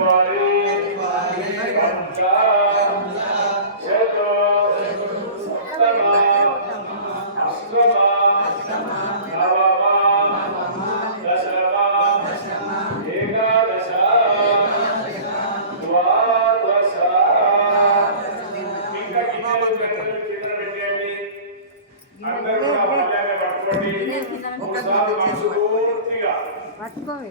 everybody. పట్టుకోవాలి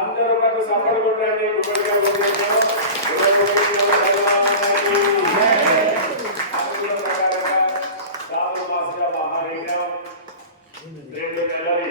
అందరూ నాకు సఫలు కొట్టండి రెండు నెలలు